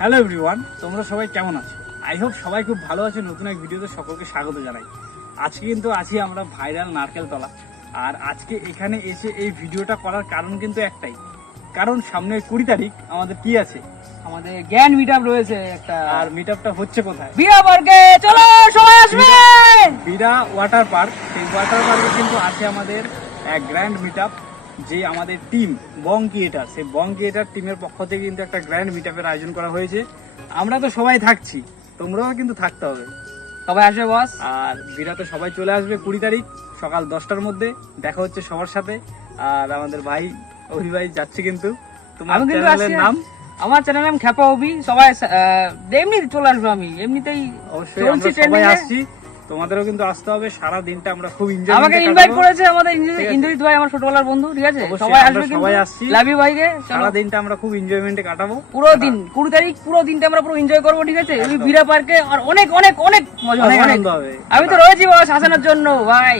Hello everyone, তোমরা সবাই কেমন আছো? আই হোপ সবাই খুব ভালো আছো। নতুন এক ভিডিওতে সকলকে স্বাগত জানাই। আজকে কিন্তু আছি আমরা ভাইরাল নারকেলতলা। আর আজকে এখানে এসে এই ভিডিওটা করার কারণ কিন্তু একটাই, কারণ সামনে 20 তারিখ আমাদের কি আছে, আমাদের জ্ঞান মিটআপ রয়েছে একটা। আর মিটআপটা হচ্ছে কোথায়? বিরা পার্কে। চলো সবাই আসবে। বিরা ওয়াটার পার্ক। সেই ওয়াটার পার্কে কিন্তু আছে আমাদের এক গ্র্যান্ড মিটআপ, যে আমাদের টিম বং ক্রিয়েটার, সেই বং ক্রিয়েটার টিমের পক্ষ থেকে কিন্তু একটা গ্র্যান্ড মিটআপের আয়োজন করা হয়েছে। আমরা তো সবাই থাকছি, তোমরাও কিন্তু থাকতে হবে। সবাই আসবে বস। আর বিরাতে সবাই চলে আসবে 20 তারিখ সকাল 10টার মধ্যে। দেখা হচ্ছে সবার সাথে। আর আমাদের ভাই অভি ভাই যাচ্ছে কিন্তু। তোমার আমি কিন্তু চ্যানেলের আসছি। নাম? আমার চ্যানেল নাম খ্যাপা অভি। সবাই এমনি চলে আসবে, আমি এমনিতেই অবশ্যই চলছি আমরা সবাই trending এ। আসছি, তোমাদেরও কিন্তু আসতে হবে। সারা দিনটা আমরা খুব এনজয় আমাকে ইনভাইট করেছে আমাদের ইন্দ্রজিৎ ভাই, আমার ছোটবেলার বন্ধু। ঠিক আছে, অবশ্যই সবাই আমরা আসবে কিন্তু। সবাই আসছি। লাভ ইউ ভাইকে। সারা দিনটা আমরা খুব এনজয়মেন্টে কাটাবো। পুরো দিন 20 তারিখ পুরো দিনটা আমরা পুরো এনজয় করবো। ঠিক আছে, ওই বিরা পার্কে। আর অনেক অনেক অনেক মজা হবে, অনেক অনেক। আনন্দ হবে। আমি তো রয়েছি বস হাসানোর জন্য ভাই।